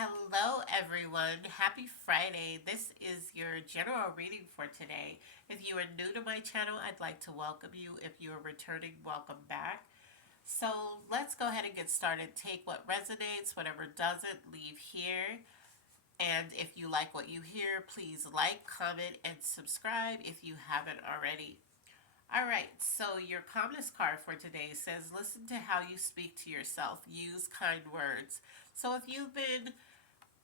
Hello, everyone. Happy Friday. This is your general reading for today. If you are new to my channel, I'd like to welcome you. If you are returning, welcome back. So let's go ahead and get started. Take what resonates, whatever doesn't, leave here. And if you like what you hear, please like, comment, and subscribe if you haven't already. All right, so your calmness card for today says listen to how you speak to yourself, use kind words. So if you've been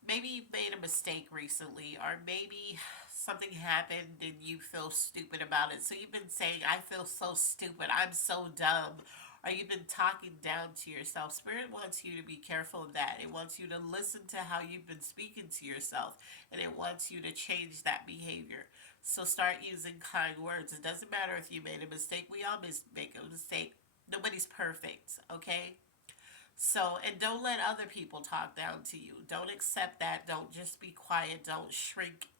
maybe you made a mistake recently, or maybe something happened and you feel stupid about it. So you've been saying, I feel so stupid, I'm so dumb. Or you've been talking down to yourself. Spirit wants you to be careful of that. It wants you to listen to how you've been speaking to yourself. And it wants you to change that behavior. So start using kind words. It doesn't matter if you made a mistake. We all make a mistake. Nobody's perfect, okay? So, and don't let other people talk down to you. Don't accept that. Don't just be quiet. Don't shrink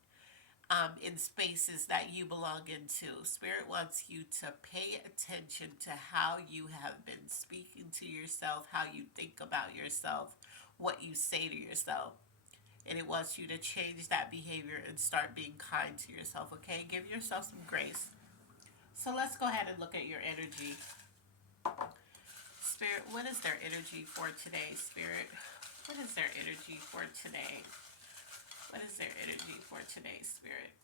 in spaces that you belong into. Spirit wants you to pay attention to how you have been speaking to yourself, how you think about yourself, what you say to yourself. And it wants you to change that behavior and start being kind to yourself, okay? Give yourself some grace. So let's go ahead and look at your energy. Spirit, what is their energy for today, Spirit? What is their energy for today? What is their energy for today, Spirit?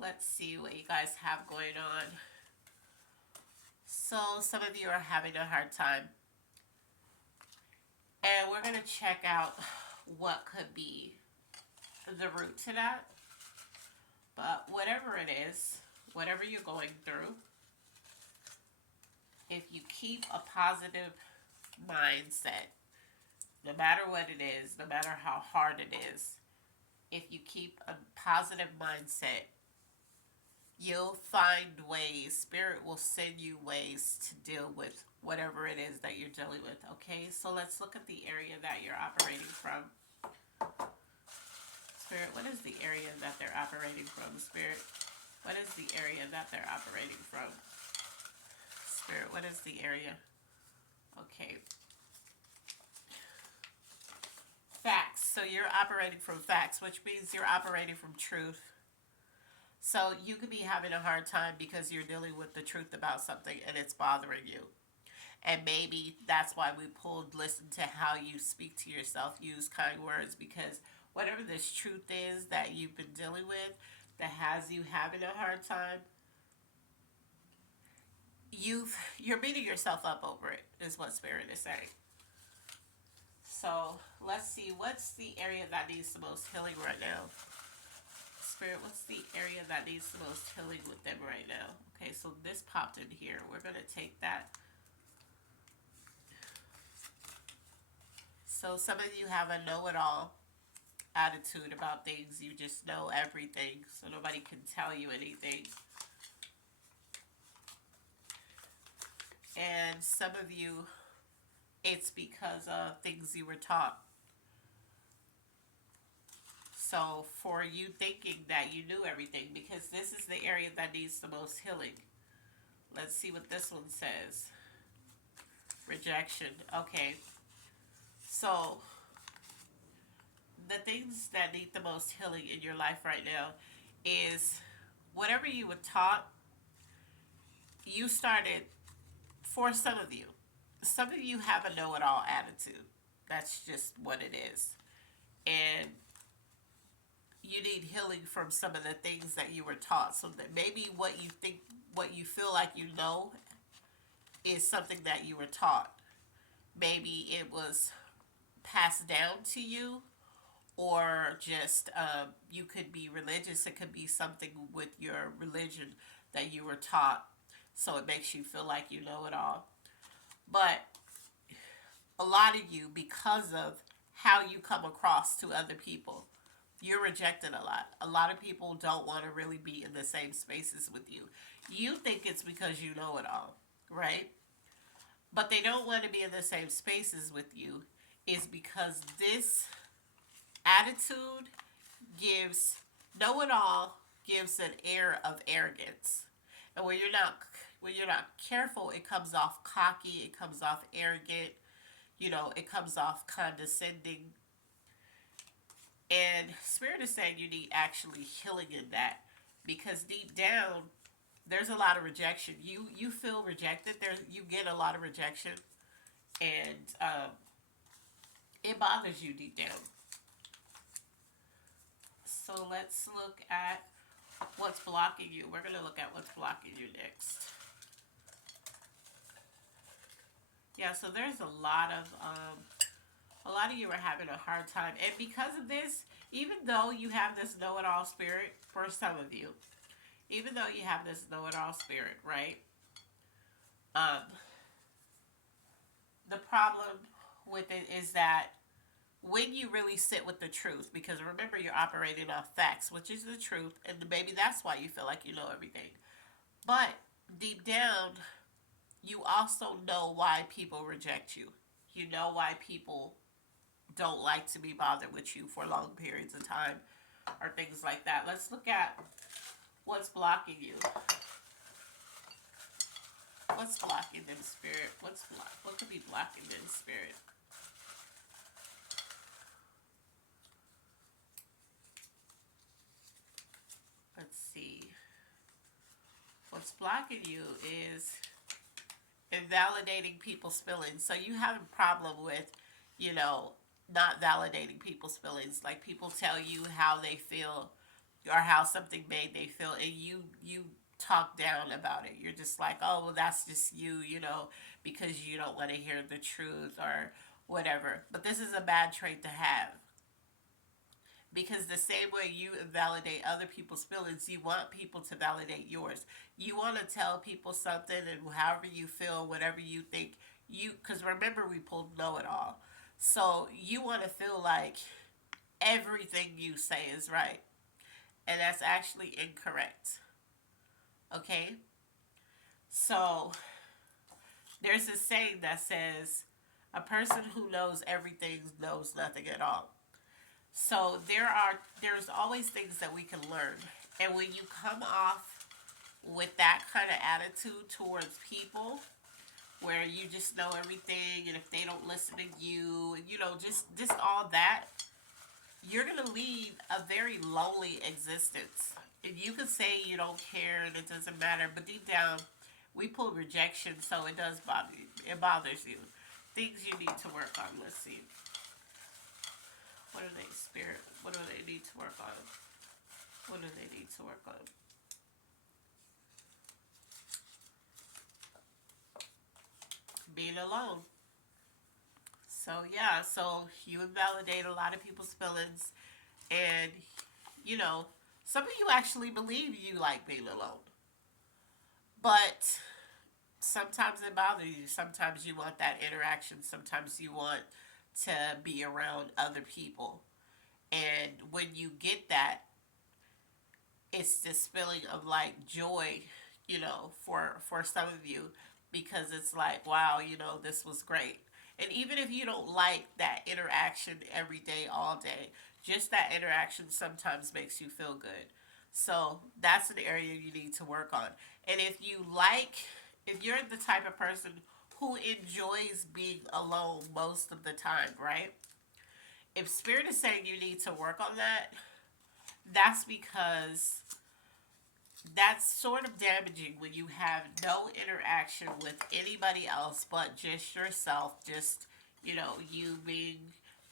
Let's see what you guys have going on. So, some of you are having a hard time. And we're going to check out what could be the root to that. But whatever it is, whatever you're going through, if you keep a positive mindset, no matter what it is, no matter how hard it is, if you keep a positive mindset, you'll find ways. Spirit will send you ways to deal with whatever it is that you're dealing with. Okay, so let's look at the area that you're operating from. Spirit, what is the area that they're operating from? Spirit, what is the area that they're operating from? Spirit, what is the area? Okay. Facts. So you're operating from facts, which means you're operating from truth. So you could be having a hard time because you're dealing with the truth about something and it's bothering you. And maybe that's why we pulled listen to how you speak to yourself, use kind words, because whatever this truth is that you've been dealing with that has you having a hard time, you're beating yourself up over it, is what Spirit is saying. So let's see, what's the area that needs the most healing right now? Spirit, what's the area that needs the most healing with them right now? Okay, so this popped in here. We're going to take that. So some of you have a know-it-all attitude about things. You just know everything, so nobody can tell you anything. And some of you, it's because of things you were taught. So for you thinking that you knew everything, because this is the area that needs the most healing. Let's see what this one says. Rejection. Okay. So the things that need the most healing in your life right now is whatever you were taught, you started, for some of you. Some of you have a know-it-all attitude. That's just what it is. And you need healing from some of the things that you were taught. So that maybe what you think, what you feel like you know is something that you were taught. Maybe it was passed down to you, or just you could be religious. It could be something with your religion that you were taught. So it makes you feel like you know it all. But a lot of you, because of how you come across to other people, you're rejected a lot. A lot of people don't want to really be in the same spaces with you. You think it's because you know it all, right? But they don't want to be in the same spaces with you is because this attitude gives, know it all gives an air of arrogance. And when you're not careful, it comes off cocky, it comes off arrogant, it comes off condescending. And Spirit is saying you need actually healing in that, because deep down there's a lot of rejection. You feel rejected. You get a lot of rejection, and it bothers you deep down. So let's look at what's blocking you. We're gonna look at what's blocking you next. Yeah, so there's a lot of you are having a hard time, and because of this, even though you have this know-it-all spirit, for some of you, even though you have this know-it-all spirit, right? Um, the problem with it is that when you really sit with the truth, because remember you're operating off facts, which is the truth, and maybe that's why you feel like you know everything. But deep down, you also know why people reject you. You know why people don't like to be bothered with you for long periods of time or things like that. Let's look at what's blocking you. What's blocking them, spirit? What could be blocking them, spirit? Let's see. What's blocking you is invalidating people's feelings. So you have a problem with, you know, not validating people's feelings. Like people tell you how they feel or how something made they feel, and you talk down about it. You're just like, oh, well, that's just you, because you don't want to hear the truth or whatever. But this is a bad trait to have, because the same way you validate other people's feelings, you want people to validate yours. You want to tell people something, and however you feel, whatever you think, because remember, we pulled know it all. So you want to feel like everything you say is right, and that's actually incorrect. Okay? So there's a saying that says, a person who knows everything knows nothing at all. So there's always things that we can learn. And when you come off with that kind of attitude towards people, where you just know everything, and if they don't listen to you, and just all that, you're gonna lead a very lonely existence. And you can say you don't care and it doesn't matter, but deep down, we pull rejection, so it does bother you. It bothers you. Things you need to work on. Let's see. What do they, spirit? What do they need to work on? What do they need to work on? Being alone. So yeah, so you invalidate a lot of people's feelings, and you know, some of you actually believe you like being alone, but sometimes it bothers you. Sometimes you want that interaction. Sometimes you want to be around other people, and when you get that, it's this feeling of like joy, for some of you, because it's like, wow, this was great. And even if you don't like that interaction every day, all day, just that interaction sometimes makes you feel good. So that's an area you need to work on. And if you're the type of person who enjoys being alone most of the time, right? If Spirit is saying you need to work on that, that's because that's sort of damaging when you have no interaction with anybody else but just yourself, just, you being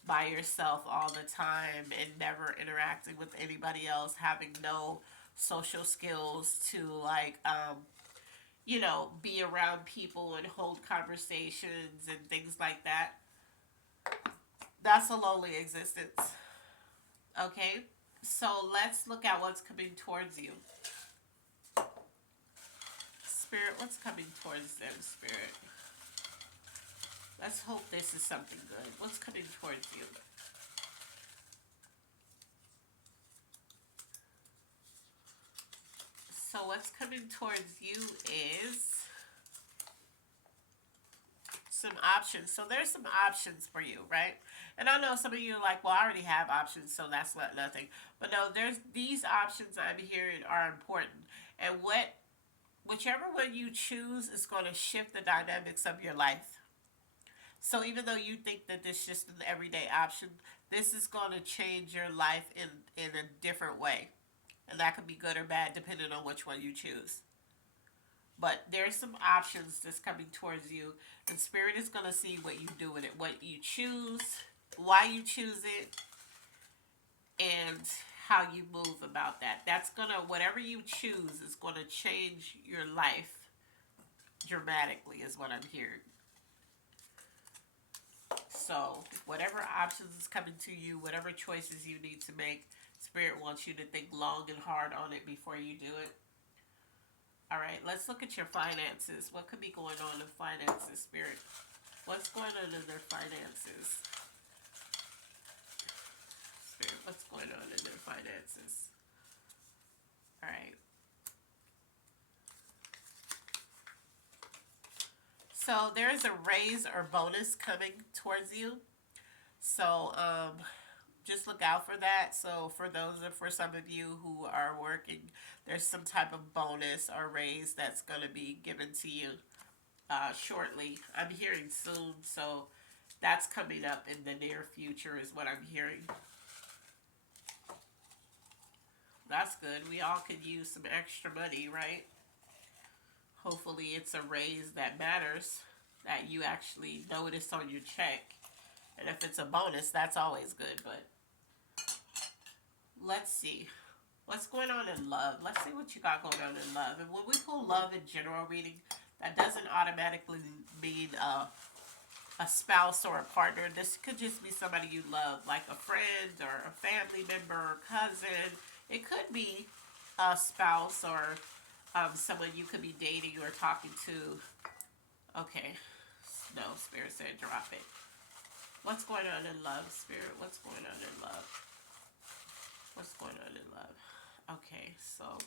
by yourself all the time and never interacting with anybody else, having no social skills to, like, be around people and hold conversations and things like that. That's a lonely existence. Okay? So let's look at what's coming towards you. Spirit, what's coming towards them, Spirit? Let's hope this is something good. What's coming towards you? So what's coming towards you is some options. So there's some options for you, right? And I know some of you are like, well, I already have options, so that's not nothing. But no, there's these options I'm hearing are important. And whichever one you choose is going to shift the dynamics of your life. So even though you think that this is just an everyday option, this is going to change your life in a different way. And that could be good or bad depending on which one you choose. But there's some options that's coming towards you, and Spirit is going to see what you do with it, what you choose, why you choose it, and how you move about that. That's going to, whatever you choose is going to change your life dramatically, is what I'm hearing. So, whatever options is coming to you, whatever choices you need to make, Spirit wants you to think long and hard on it before you do it. All right, let's look at your finances. What could be going on in finances, Spirit? What's going on in their finances? Spirit, what's going on in their finances? All right. So there is a raise or bonus coming towards you. So just look out for that. So for some of you who are working, there's some type of bonus or raise that's going to be given to you shortly. I'm hearing soon, so that's coming up in the near future is what I'm hearing. That's good. We all could use some extra money, right? Hopefully it's a raise that matters, that you actually notice on your check. And if it's a bonus, that's always good. But let's see. What's going on in love? Let's see what you got going on in love. And when we pull love in general reading, that doesn't automatically mean a spouse or a partner. This could just be somebody you love, like a friend or a family member or cousin. It could be a spouse or someone you could be dating or talking to. Okay. No, Spirit said drop it. What's going on in love, Spirit? What's going on in love? What's going on in love? Okay, so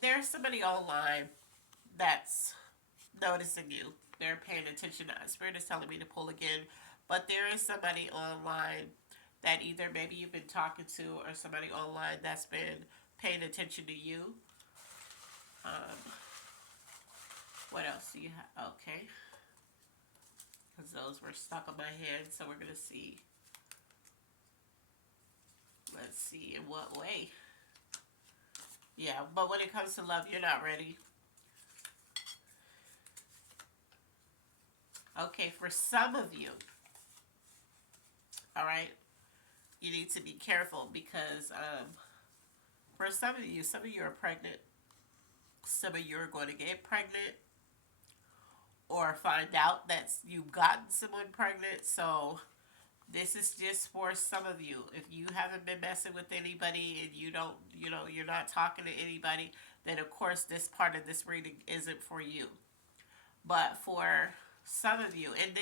there's somebody online that's noticing you. They're paying attention. Spirit is telling me to pull again, but there is somebody online that either maybe you've been talking to or somebody online that's been paying attention to you. What else do you have? Okay. Because those were stuck on my head, so we're going to see. Let's see in what way. Yeah, but when it comes to love, you're not ready. Okay, for some of you, all right, you need to be careful because for some of you are pregnant. Some of you are going to get pregnant or find out that you've gotten someone pregnant. So this is just for some of you. If you haven't been messing with anybody and you don't, you're not talking to anybody, then of course this part of this reading isn't for you. But for some of you, and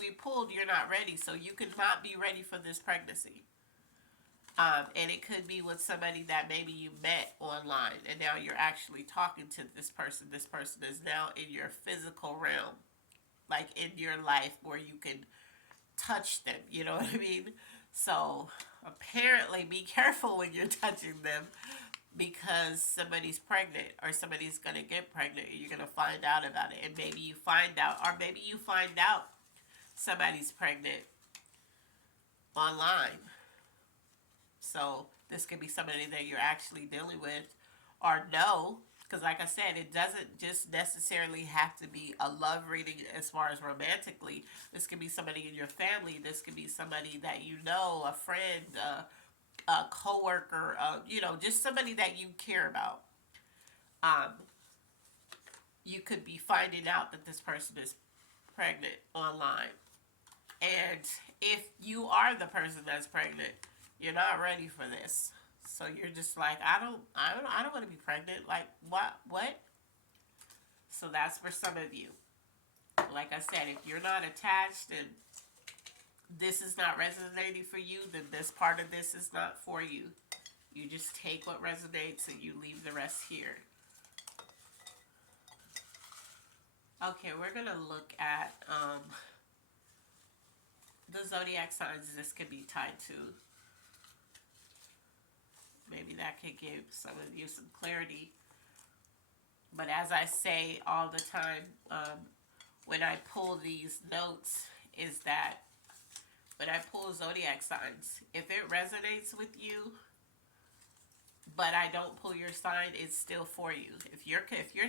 we pulled you're not ready, so you could not be ready for this pregnancy. And it could be with somebody that maybe you met online and now you're actually talking to this person. This person is now in your physical realm, like in your life where you can touch them. You know what I mean? So apparently be careful when you're touching them because somebody's pregnant or somebody's going to get pregnant and you're going to find out about it. And maybe you find out, or maybe you find out somebody's pregnant online. So this could be somebody that you're actually dealing with or no. Because like I said, it doesn't just necessarily have to be a love reading as far as romantically. This could be somebody in your family. This could be somebody that you know, a friend, a coworker, just somebody that you care about. You could be finding out that this person is pregnant online. And if you are the person that's pregnant, you're not ready for this. So you're just like, I don't want to be pregnant. Like, what? So that's for some of you. Like I said, if you're not attached and this is not resonating for you, then this part of this is not for you. You just take what resonates and you leave the rest here. Okay, we're going to look at the zodiac signs this could be tied to. Maybe that could give some of you some clarity. But as I say all the time, when I pull these notes, is that when I pull zodiac signs, if it resonates with you, but I don't pull your sign, it's still for you. If your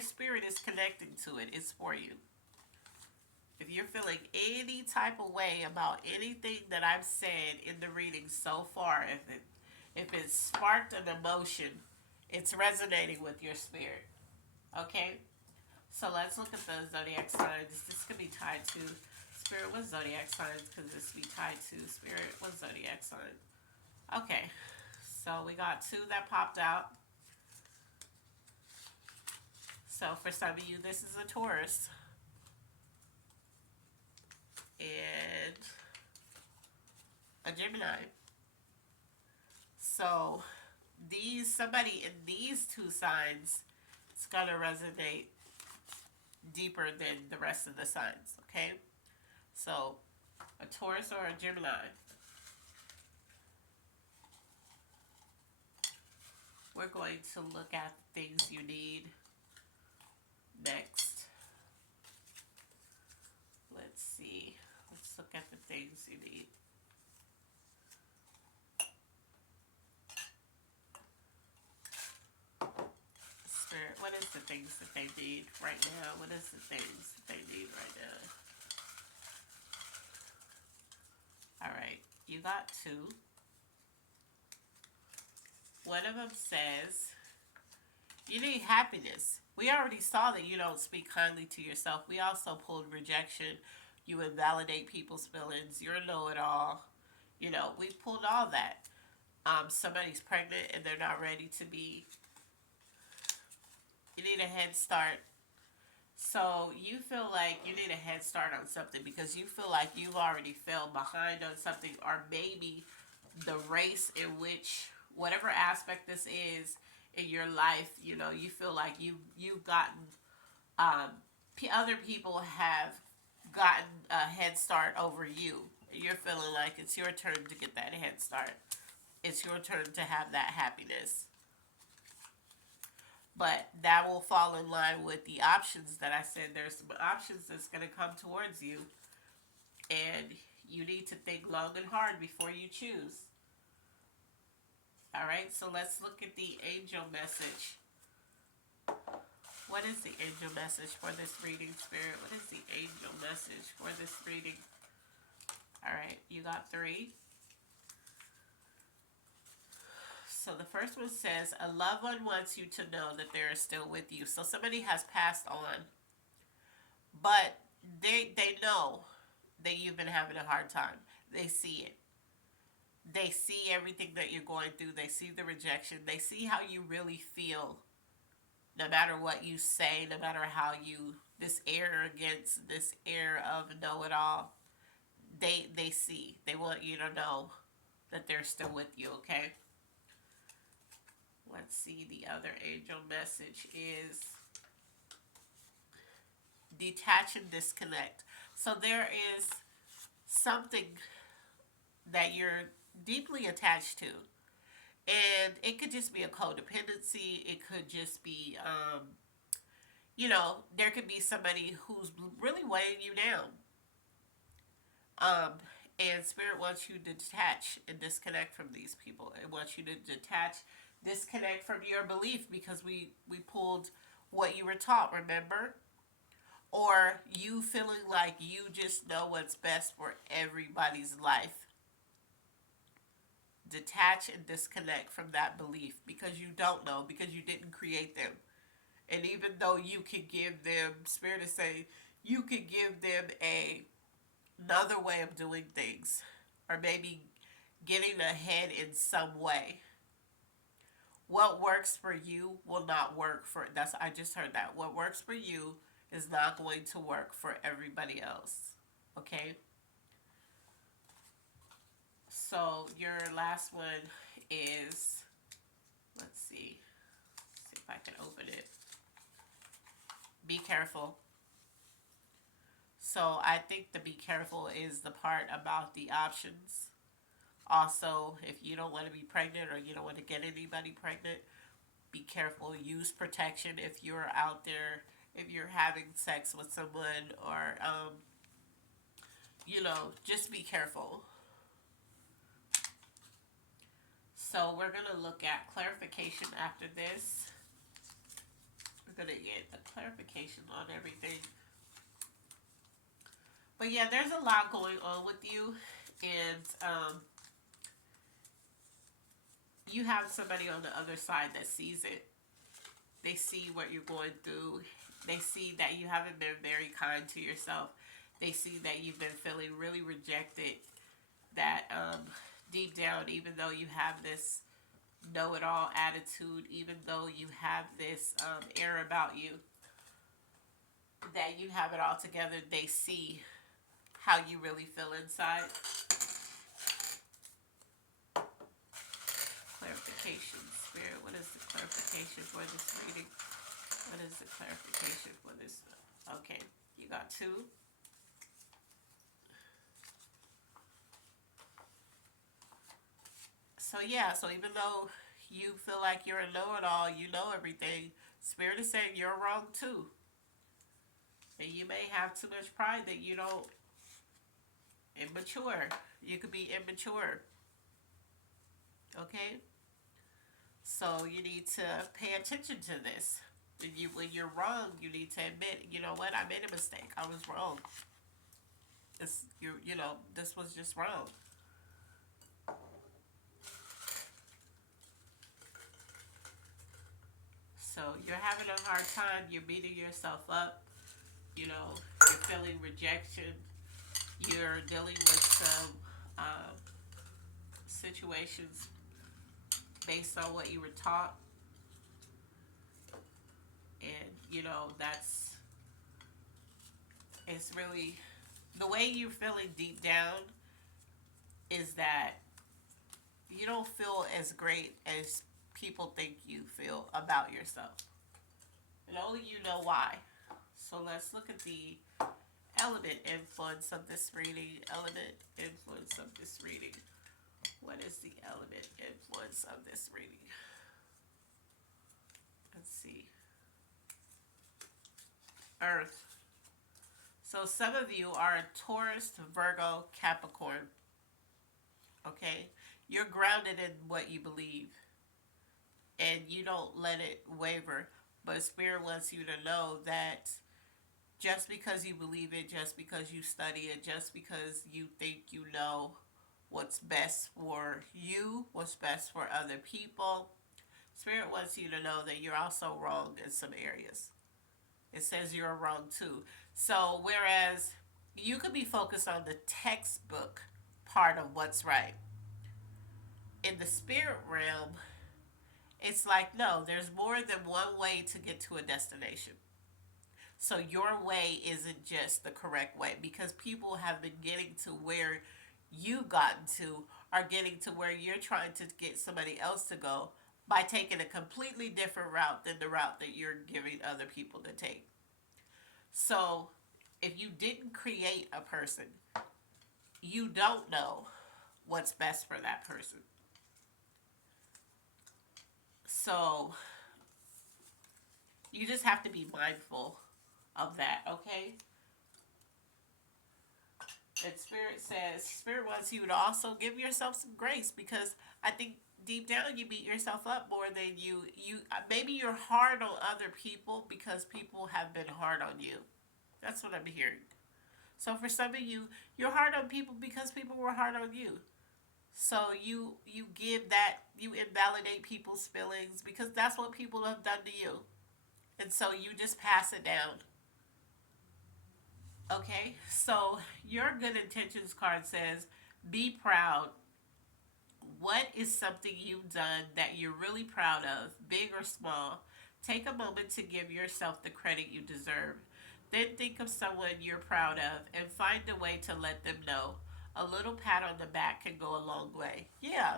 spirit is connecting to it, it's for you. If you're feeling any type of way about anything that I've said in the reading so far, if it sparked an emotion, it's resonating with your spirit. Okay? So let's look at the zodiac signs. This could be tied to spirit with zodiac signs because this could be tied to spirit with zodiac sign. Okay, so we got two that popped out. So for some of you, this is a Taurus and a Gemini. So somebody in these two signs, it's gonna resonate deeper than the rest of the signs. Okay, so a Taurus or a Gemini. We're going to look at the things you need next. Let's see. Let's look at the things you need. Spirit, what is the things that they need right now? What is the things that they need right now? All right, you got two. One of them says, you need happiness. We already saw that you don't speak kindly to yourself. We also pulled rejection. You invalidate people's feelings. You're a know-it-all. We pulled all that. Somebody's pregnant and they're not ready to be. You need a head start. So you feel like you need a head start on something because you feel like you've already fell behind on something, or maybe the race in which whatever aspect this is in your life, you feel like you've gotten other people have gotten a head start over you. You're feeling like it's your turn to get that head start. It's your turn to have that happiness. But that will fall in line with the options that I said. There's some options that's going to come towards you, and you need to think long and hard before you choose. All right, so let's look at the angel message. What is the angel message for this reading, Spirit? What is the angel message for this reading? All right, you got three. So the first one says, a loved one wants you to know that they're still with you. So somebody has passed on, but they know that you've been having a hard time. They see it. They see everything that you're going through. They see the rejection. They see how you really feel. No matter what you say, no matter how this arrogance, this air of know-it-all, they see. They want you to know that they're still with you, okay? Let's see, the other angel message is detach and disconnect. So there is something that you're deeply attached to. And it could just be a codependency. It could just be, there could be somebody who's really weighing you down. And Spirit wants you to detach and disconnect from these people. It wants you to detach, disconnect from your belief because we pulled what you were taught, remember? Or you feeling like you just know what's best for everybody's life. Detach and disconnect from that belief because you don't know, because you didn't create them. And even though you could give them, Spirit is saying, you could give them another way of doing things, or maybe getting ahead in some way. What works for you will not work for, I just heard that. What works for you is not going to work for everybody else. Okay? So your last one is, let's see if I can open it. Be careful. So I think the be careful is the part about the options. Also, if you don't want to be pregnant or you don't want to get anybody pregnant, Be careful. Use protection if you're out there, if you're having sex with someone, or, just be careful. So we're going to look at clarification after this. We're going to get a clarification on everything. But yeah, there's a lot going on with you. And you have somebody on the other side that sees it. They see what you're going through. They see that you haven't been very kind to yourself. They see that you've been feeling really rejected. That deep down, even though you have this know-it-all attitude, even though you have this air about you, that you have it all together, they see how you really feel inside. Clarification, Spirit. What is the clarification for this reading? What is the clarification for this? Okay, you got two. So yeah, so even though you feel like you're a know-it-all, you know everything, Spirit is saying you're wrong too. And you may have too much pride that you don't immature. You could be immature. Okay? So you need to pay attention to this. When you're wrong, you need to admit, you know what, I made a mistake. I was wrong. This was just wrong. So you're having a hard time. You're beating yourself up. You're feeling rejection. You're dealing with some situations based on what you were taught. And, it's really, the way you're feeling deep down is that you don't feel as great as people think you feel about yourself. And only you know why. So let's look at the element influence of this reading. Element influence of this reading. What is the element influence of this reading? Let's see. Earth. So some of you are a Taurus, Virgo, Capricorn. Okay? You're grounded in what you believe. And you don't let it waver. But Spirit wants you to know that just because you believe it, just because you study it, just because you think you know what's best for you, what's best for other people, Spirit wants you to know that you're also wrong in some areas. It says you're wrong too. So whereas you could be focused on the textbook part of what's right, in the spirit realm, it's like, no, there's more than one way to get to a destination. So your way isn't just the correct way, because people have been getting to where you've gotten to, are getting to where you're trying to get somebody else to go by taking a completely different route than the route that you're giving other people to take. So if you didn't create a person, you don't know what's best for that person. So you just have to be mindful of that, okay? And Spirit wants you to also give yourself some grace, because I think deep down you beat yourself up more than you maybe you're hard on other people because people have been hard on you. That's what I'm hearing. So for some of you, you're hard on people because people were hard on you. So you invalidate people's feelings because that's what people have done to you. And so you just pass it down. Okay? So your good intentions card says, be proud. What is something you've done that you're really proud of, big or small? Take a moment to give yourself the credit you deserve. Then think of someone you're proud of and find a way to let them know. A little pat on the back can go a long way. Yeah.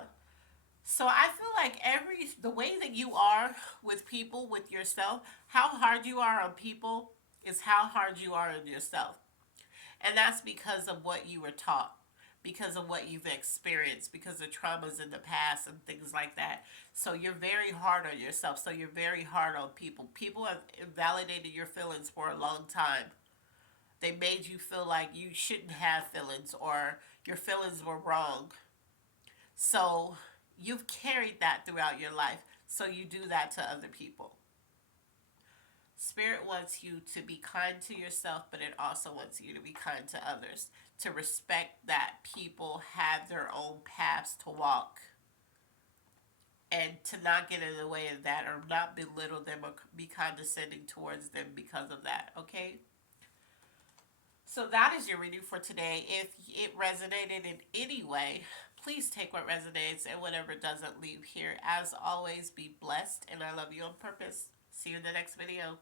So I feel like the way that you are with people, with yourself, how hard you are on people is how hard you are on yourself. And that's because of what you were taught. because of what you've experienced, because of traumas in the past and things like that. So you're very hard on yourself. So you're very hard on people. People have invalidated your feelings for a long time. They made you feel like you shouldn't have feelings or your feelings were wrong. So you've carried that throughout your life. So you do that to other people. Spirit wants you to be kind to yourself, but it also wants you to be kind to others. To respect that people have their own paths to walk. And to not get in the way of that or not belittle them or be condescending towards them because of that, okay? So that is your reading for today. If it resonated in any way, please take what resonates and whatever doesn't leave here. As always, be blessed, and I love you on purpose. See you in the next video.